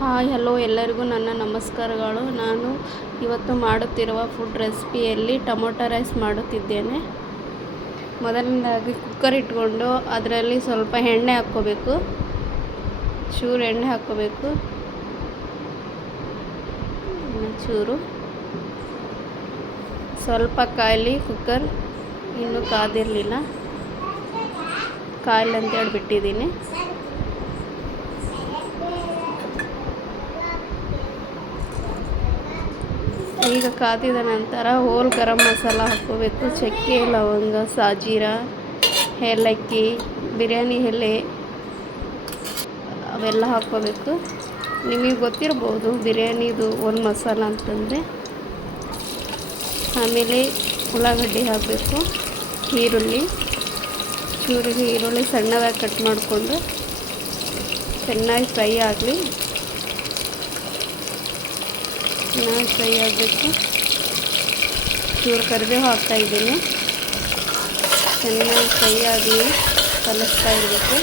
Hi hello ಎಲ್ಲರಿಗೂ ನನ್ನ ನಮಸ್ಕಾರಗಳು. ನಾನು ಇವತ್ತು ಮಾಡುತ್ತಿರುವ ಫುಡ್ ರೆಸಿಪಿಯಲ್ಲಿ ಟೊಮೊಟೊ ರೈಸ್ ಮಾಡುತ್ತಿದ್ದೇನೆ. ಮೊದಲನೇದಾಗಿ ಕುಕ್ಕರ್ ಇಟ್ಕೊಂಡು ಅದರಲ್ಲಿ ಸ್ವಲ್ಪ ಎಣ್ಣೆ ಹಾಕ್ಕೋಬೇಕು. ಚೂರು ಎಣ್ಣೆ ಹಾಕ್ಕೋಬೇಕು. ಚೂರು ಸ್ವಲ್ಪ ಕಾಯಲಿ. ಕುಕ್ಕರ್ ಇನ್ನೂ ಕಾದಿರಲಿಲ್ಲ, ಕಾಯಲಿ ಅಂತೇಳಿ ಬಿಟ್ಟಿದ್ದೀನಿ. ಈಗ ಕಾದಿದ ನಂತರ ಹೋಲ್ ಗರಂ ಮಸಾಲ ಹಾಕ್ಕೋಬೇಕು. ಚಕ್ಕೆ, ಲವಂಗ, ಸಾಜೀರ, ಏಲಕ್ಕಿ, ಬಿರಿಯಾನಿ ಎಲೆ ಅವೆಲ್ಲ ಹಾಕ್ಕೋಬೇಕು. ನಿಮಗೆ ಗೊತ್ತಿರ್ಬೋದು ಬಿರಿಯಾನಿದು ಒಂದು ಮಸಾಲ ಅಂತಂದರೆ. ಆಮೇಲೆ ಉಳ್ಳಾಗಡ್ಡಿ ಹಾಕಬೇಕು. ಈರುಳ್ಳಿ ಸಣ್ಣದಾಗಿ ಕಟ್ ಮಾಡಿಕೊಂಡು ಚೆನ್ನಾಗಿ ಫ್ರೈ ಆಗಬೇಕು. ಚೂರು ಕರಿಬೇವು ಹಾಕ್ತಾಯಿದ್ದೀನಿ. ಚೆನ್ನಾಗಿ ಫ್ರೈ ಆಗಲಿ ಕಲಿಸ್ತಾ ಇರಬೇಕು.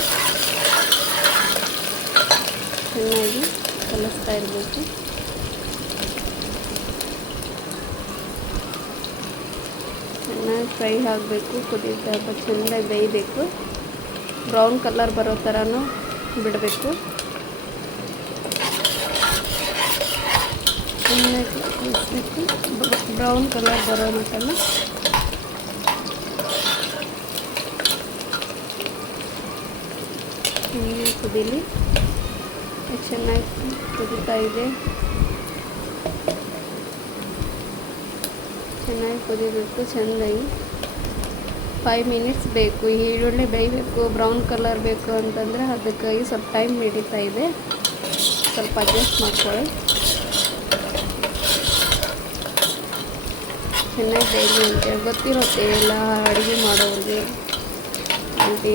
ಚೆನ್ನಾಗಿ ಫ್ರೈ ಆಗಬೇಕು. ಕುದಿತಾ ಚೆನ್ನಾಗಿ ಬೇಯಬೇಕು. ಬ್ರೌನ್ ಕಲರ್ ಬರೋ ಥರನೂ ಬಿಡಬೇಕು. ಬ್ರೌನ್ ಕಲರ್ ಬರೋ ಮಟ್ಟಲ್ಲ ಕುದೀಲಿ. ಚೆನ್ನಾಗಿ ಕುದೀತಾ ಇದೆ. ಚೆನ್ನಾಗಿ ಕುದಿಬೇಕು. ಚೆಂದಾಗಿ 5 ಮಿನಿಟ್ಸ್ ಬೇಕು. ಈರುಳ್ಳಿ ಬೇಯಬೇಕು, ಬ್ರೌನ್ ಕಲರ್ ಬೇಕು ಅಂತಂದರೆ ಅದಕ್ಕಾಗಿ ಸ್ವಲ್ಪ ಟೈಮ್ ಹಿಡಿತಾ ಇದೆ. ಸ್ವಲ್ಪ ಅಡ್ಜಸ್ಟ್ ಮಾಡ್ಕೊಳ್ಳಿ. ಚೆನ್ನಾಗಿ ಬೇಯಲಿ ಅಂತೇಳಿ ಗೊತ್ತಿರುತ್ತೆ ಎಲ್ಲ ಅಡುಗೆ ಮಾಡೋರಿಗೆ, ಆಂಟಿ,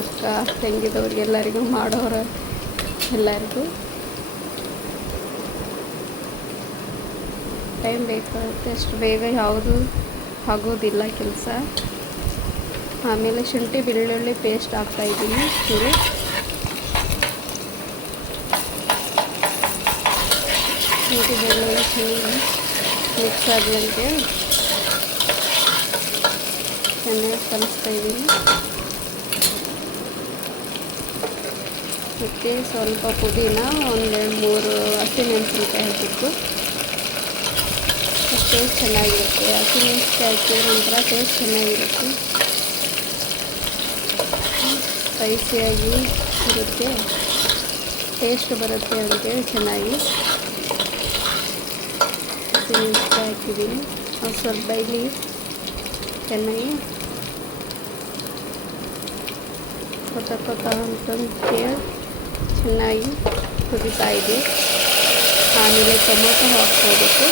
ಅಕ್ಕ, ತಂಗಿದವ್ರಿಗೆ ಎಲ್ಲರಿಗೂ ಮಾಡೋರು ಎಲ್ಲರಿಗೂ ಟೈಮ್ ಬೇಕಾಗುತ್ತೆ. ಅಷ್ಟು ಬೇಗ ಯಾವುದು ಆಗೋದಿಲ್ಲ ಕೆಲಸ. ಆಮೇಲೆ ಶುಂಠಿ ಬೆಳ್ಳುಳ್ಳಿ ಪೇಸ್ಟ್ ಹಾಕ್ತಾಯಿದ್ದೀನಿ. ಚೂರು ಶುಂಠಿ ಬೆಳ್ಳುಳ್ಳಿ ಚೆನ್ನಾಗಿ ಮಿಕ್ಸ್ ಆಗಲಿ ಅಂತೇಳಿ ಚೆನ್ನಾಗಿ ಕಲಿಸ್ತಾಯಿದ್ದೀನಿ. ಮತ್ತು ಸ್ವಲ್ಪ ಪುದೀನ, 1-2-3 ಹಸಿಮೆಣಸಿನ್ಕಾಯಿ ಹಾಕಬೇಕು. ಟೇಸ್ಟ್ ಚೆನ್ನಾಗಿರುತ್ತೆ. ಹಸಿಮೆಣಸಿನ್ಕಾಯಿ ಹಾಕಿದ್ರೆ ಒಂಥರ ಟೇಸ್ಟ್ ಚೆನ್ನಾಗಿರುತ್ತೆ. ಸ್ಪೈಸಿಯಾಗಿ ಇರುತ್ತೆ, ಟೇಸ್ಟ್ ಬರುತ್ತೆ ಅಂತೇಳಿ ಚೆನ್ನಾಗಿ ಹಸಿಮೆಣಸಿನ್ಕಾಯಿ ಹಾಕಿದ್ದೀನಿ. ಅದು ಸ್ವಲ್ಪ ಡೈಲಿ ಚೆನ್ನಾಗಿ ಕೊತ್ತ ಅಂತಂತೇಳಿ ಚೆನ್ನಾಗಿ ಕುದೀತಾ ಇದೆ. ಆಮೇಲೆ ಟೊಮೊಟೊ ಹಾಕ್ಕೋಬೇಕು.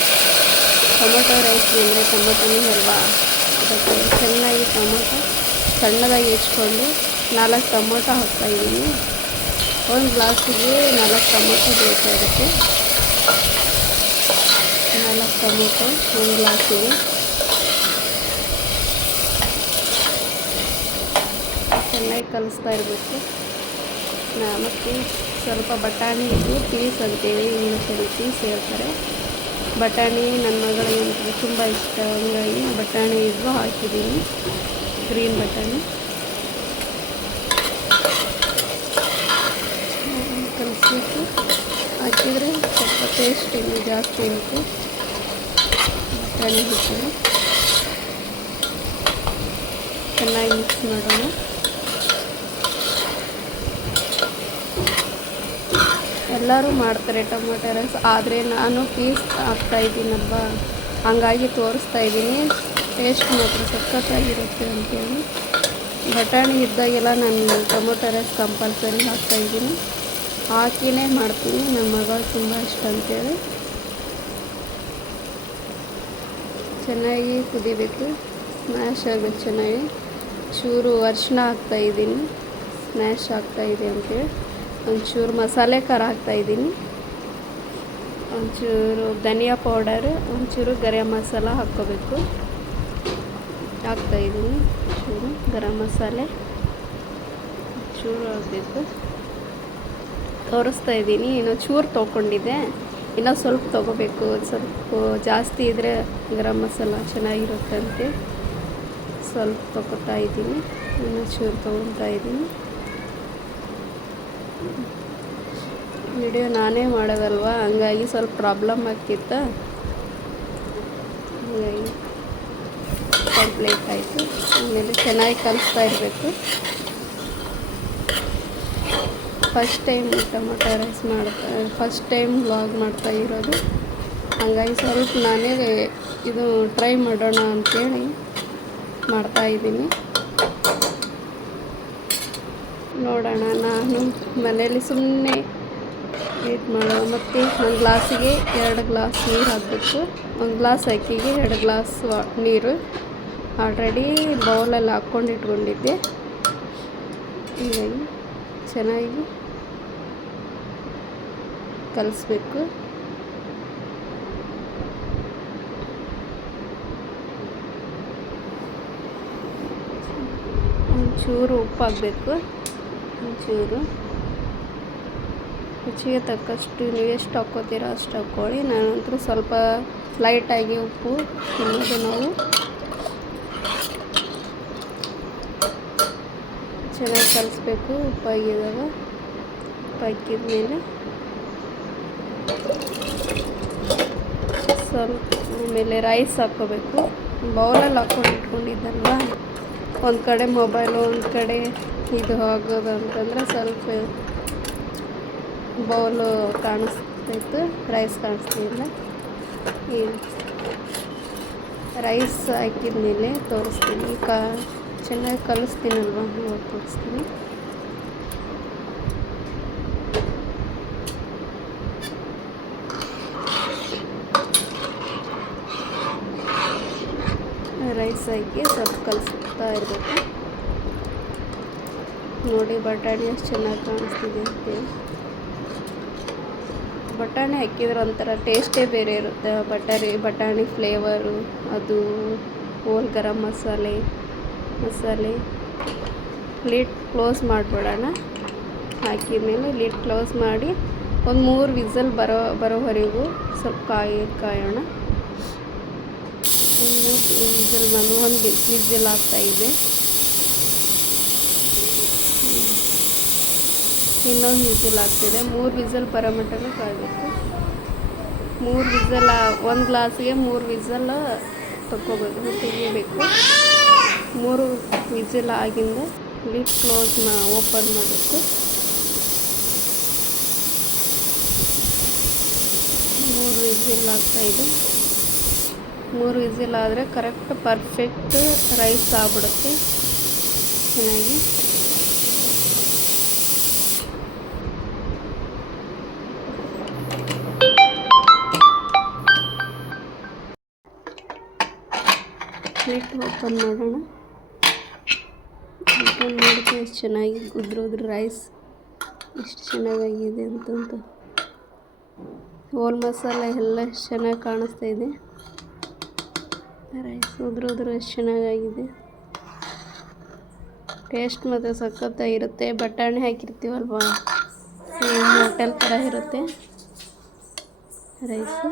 ಟೊಮೊಟೊ ರೈಸ್ ಅಂದರೆ ಟೊಮೊಟೊನೇ ಅಲ್ವಾ, ಅದಕ್ಕೆ ಚೆನ್ನಾಗಿ ಟೊಮೊಟೊ ಸಣ್ಣದಾಗಿ ಹೆಚ್ಕೊಂಡು 4 ಟೊಮೊಟೊ ಹಾಕ್ತಾಯಿದ್ದೀನಿ. 1 ಗ್ಲಾಸಿಗೆ 4 ಟೊಮೊಟೊ ಬೇಕಾಗುತ್ತೆ. 4 ಟೊಮೊಟೊ 1 ಗ್ಲಾಸಿಗೆ. ಚೆನ್ನಾಗಿ ಕಲಿಸ್ತಾ ಇರಬೇಕು. ಮತ್ತು ಸ್ವಲ್ಪ ಬಟಾಣಿ ಇದು ಪೀಸ್ ಅಂತೇಳಿ ಇಂಗ್ಲೀಷಲ್ಲಿ ಪೀಸ್ ಹೇಳ್ತಾರೆ. ಬಟಾಣಿ ನನ್ನ ಮಗಳಿಗೆ ತುಂಬ ಇಷ್ಟ, ಹಂಗಾಗಿ ಬಟಾಣಿ ಇದು ಹಾಕಿದ್ದೀನಿ. ಗ್ರೀನ್ ಬಟಾಣಿ ಕಲಿಸ್ಬಿಟ್ಟು ಹಾಕಿದರೆ ಸ್ವಲ್ಪ ಟೇಸ್ಟ್ ಇನ್ನೂ ಜಾಸ್ತಿ ಇರುತ್ತೆ. ಬಟಾಣಿ ಹಾಕಿದ್ರೆ ಚೆನ್ನಾಗಿ ಮಿಕ್ಸ್ ಮಾಡೋಣ. ಎಲ್ಲರೂ ಮಾಡ್ತಾರೆ ಟೊಮೊಟೊ ರೈಸ್, ಆದರೆ ನಾನು ಪೀಸ್ ಹಾಕ್ತಾಯಿದ್ದೀನಲ್ವ, ಹಂಗಾಗಿ ತೋರಿಸ್ತಾಯಿದ್ದೀನಿ. ಟೇಸ್ಟ್ ಮಾತ್ರ ಸಖತ್ತಾಗಿರುತ್ತೆ ಅಂತೇಳಿ. ಬಟಾಣಿ ಇದ್ದಾಗೆಲ್ಲ ನಾನು ಟೊಮೊಟೊ ರೈಸ್ ಕಂಪಲ್ಸರಿ ಹಾಕ್ತಾಯಿದ್ದೀನಿ. ಹಾಕಿನೇ ಮಾಡ್ತೀನಿ. ನನ್ನ ಮಗಳು ತುಂಬ ಇಷ್ಟ ಅಂತೇಳಿ. ಚೆನ್ನಾಗಿ ಕುದಿಬೇಕು, ಸ್ಮ್ಯಾಶ್ ಆಗಬೇಕು ಚೆನ್ನಾಗಿ. ಚೂರು ಅರಿಶಿನ ಹಾಕ್ತಾಯಿದ್ದೀನಿ, ಸ್ಮ್ಯಾಶ್ ಆಗ್ತಾಯಿದೆ ಅಂತೇಳಿ. ಒಂಚೂರು ಮಸಾಲೆ ಖಾರ ಹಾಕ್ತಾಯಿದ್ದೀನಿ. ಒಂಚೂರು ಧನಿಯಾ ಪೌಡರ್, ಒಂಚೂರು ಗರಂ ಮಸಾಲ ಹಾಕ್ಕೋಬೇಕು. ಹಾಕ್ತಾಯಿದ್ದೀನಿ ಚೂರು ಗರಂ ಮಸಾಲೆ, ಚೂರು ಹಾಕಬೇಕು. ತೋರಿಸ್ತಾ ಇದ್ದೀನಿ. ಇನ್ನು ಚೂರು ತೊಗೊಂಡಿದ್ದೆ, ಇನ್ನೂ ಸ್ವಲ್ಪ ತೊಗೋಬೇಕು. ಸ್ವಲ್ಪ ಜಾಸ್ತಿ ಇದ್ದರೆ ಗರಂ ಮಸಾಲ ಚೆನ್ನಾಗಿರುತ್ತಂತೆ. ಸ್ವಲ್ಪ ತೊಗೋತಾ ಇದ್ದೀನಿ, ಇನ್ನೂ ಚೂರು ತೊಗೊತಾ ಇದ್ದೀನಿ. ವಿಡಿಯೋ ನಾನೇ ಮಾಡೋದಲ್ವ, ಹಂಗಾಗಿ ಸ್ವಲ್ಪ ಪ್ರಾಬ್ಲಮ್ ಆಗ್ತಿತ್ತು. ಹಾಗಾಗಿ ಕಂಪ್ಲೀಟ್ ಆಯಿತು. ಆಮೇಲೆ ಚೆನ್ನಾಗಿ ಕಲಿಸ್ತಾ ಇರಬೇಕು. First time tomato rice first time vlog ಮಾಡ್ತಾ ಇರೋದು. ಹಾಗಾಗಿ ಸ್ವಲ್ಪ ನಾನೇ ಇದು ಟ್ರೈ ಮಾಡೋಣ ಅಂಥೇಳಿ ಮಾಡ್ತಾಯಿದ್ದೀನಿ. ನೋಡೋಣ, ನಾನು ಮನೇಲಿ ಸುಮ್ಮನೆ ವೇಟ್ ಮಾಡೋ. ಮತ್ತು ಒಂದು ಗ್ಲಾಸಿಗೆ 2 ಗ್ಲಾಸ್ ನೀರು ಹಾಕಬೇಕು. ಒಂದು ಗ್ಲಾಸ್ ಅಕ್ಕಿಗೆ 2 ಗ್ಲಾಸ್ ನೀರು ಆಲ್ರೆಡಿ ಬೌಲಲ್ಲಿ ಹಾಕ್ಕೊಂಡು ಇಟ್ಕೊಂಡಿದ್ದೆ. ಹೀಗಾಗಿ ಚೆನ್ನಾಗಿ ಕಲಿಸ್ಬೇಕು. ಒಂಚೂರು ಉಪ್ಪು ಹಾಕಬೇಕು, ಒಂಚೂರು ರುಚಿಗೆ ತಕ್ಕಷ್ಟು ನೀವು ಎಷ್ಟು ಹಾಕ್ಕೋತೀರೋ ಅಷ್ಟು ಹಾಕ್ಕೊಳ್ಳಿ. ನಾನಂತೂ ಸ್ವಲ್ಪ ಲೈಟಾಗಿ ಉಪ್ಪು ತಿನ್ನೋದು ನಾವು. ಚೆನ್ನಾಗಿ ಕಲಿಸ್ಬೇಕು. ಉಪ್ಪು ಹಾಕಿದಾಗ, ಉಪ್ಪು ಹಾಕಿದ ಮೇಲೆ ಸ್ವಲ್ಪ ಆಮೇಲೆ ರೈಸ್ ಹಾಕ್ಕೋಬೇಕು. ಬೌಲಲ್ಲಿ ಹಾಕ್ಕೊಂಡು ಇಟ್ಕೊಂಡಿದ್ದಲ್ವ, ಒಂದು ಕಡೆ ಮೊಬೈಲು ಒಂದು ಕಡೆ ಇದು ಆಗೋದು ಅಂತಂದ್ರೆ ಸ್ವಲ್ಪ ಬೌಲು ಕಾಣಿಸ್ತಾಯಿತ್ತು, ರೈಸ್ ಕಾಣಿಸ್ತಿಲ್ಲ. ಈ ರೈಸ್ ಹಾಕಿದ ಮೇಲೆ ತೋರಿಸ್ತೀನಿ. ಚೆನ್ನಾಗಿ ಕಲಿಸ್ತೀನಲ್ವ, ಅವಾಗ ತೋರಿಸ್ತೀನಿ. ರೈಸ್ ಹಾಕಿ ಸ್ವಲ್ಪ ಕಲಿಸ್ತಾ ಇರಬೇಕು. ನೋಡಿ ಬಟಾಣಿ ಎಷ್ಟು ಚೆನ್ನಾಗಿ ಕಾಣಿಸ್ತಿದೆ ಅಂತೇಳಿ. ಬಟಾಣಿ ಹಾಕಿದ್ರೆ ಒಂಥರ ಟೇಸ್ಟೇ ಬೇರೆ ಇರುತ್ತೆ. ಬಟಾಣಿ ಫ್ಲೇವರು, ಅದು hole garam masala lid close ಮಾಡಿಬಿಡೋಣ. ಹಾಕಿದ್ಮೇಲೆ ಲಿಡ್ ಕ್ಲೋಸ್ ಮಾಡಿ ಒಂದು 3 ವಿಸಲ್ ಬರೋವರೆಗೂ ಸ್ವಲ್ಪ ಕಾಯೋಣ. ಒಂದು 3 ವಿಸಲ್ ಬಂದು ಒಂದು ವಿಸಲ್ ಆಗ್ತಾಯಿದೆ. ಇನ್ನೊಂದು ವಿಸಲ್ ಆಗ್ತಿದೆ. 3 ವಿಸಲ್ ಬರೋ ಮಟ್ಟಕ್ಕೆ ಕಾಯಬೇಕು. 3 ವಿಸಲ್, ಒಂದು ಗ್ಲಾಸಿಗೆ 3 ವಿಸಲ್ ತೆಗಿಬೇಕು. 3 ವಿಸಲ್ ಆಗಿಂದ ಲಿಡ್ ಕ್ಲೋಸ್ ಓಪನ್ ಮಾಡಬೇಕು. 3 ವಿಸಿಲ್ ಆಗ್ತಾಯಿದೆ. 3 ವಿಸಿಲ್ ಆದರೆ ಕರೆಕ್ಟ್ ಪರ್ಫೆಕ್ಟ್ ರೈಸ್ ಆಗ್ಬಿಡುತ್ತೆ ಚೆನ್ನಾಗಿ. ಲಿಡ್ ಓಪನ್ ಮಾಡೋಣ. ಓಪನ್ ಮಾಡಿದ್ರೆ ಎಷ್ಟು ಚೆನ್ನಾಗಿ ಉದ್ರೋದ್ರ ರೈಸ್ ಎಷ್ಟು ಚೆನ್ನಾಗಾಗಿದೆ ಅಂತಂತ. ಹೋಲ್ ಮಸಾಲೆ ಎಲ್ಲ ಎಷ್ಟು ಚೆನ್ನಾಗಿ ಕಾಣಿಸ್ತಾ ಇದೆ. ರೈಸ್ ಉದ್ರೋದ್ರ ಎಷ್ಟು ಚೆನ್ನಾಗಾಗಿದೆ. ಟೇಸ್ಟ್ ಮತ್ತು ಸಖತ್ತಾಗಿರುತ್ತೆ. ಬಟಾಣಿ ಹಾಕಿರ್ತೀವಲ್ವ, ಸೇಮ್ ಹೋಟೆಲ್ ಥರ ಇರುತ್ತೆ ರೈಸು.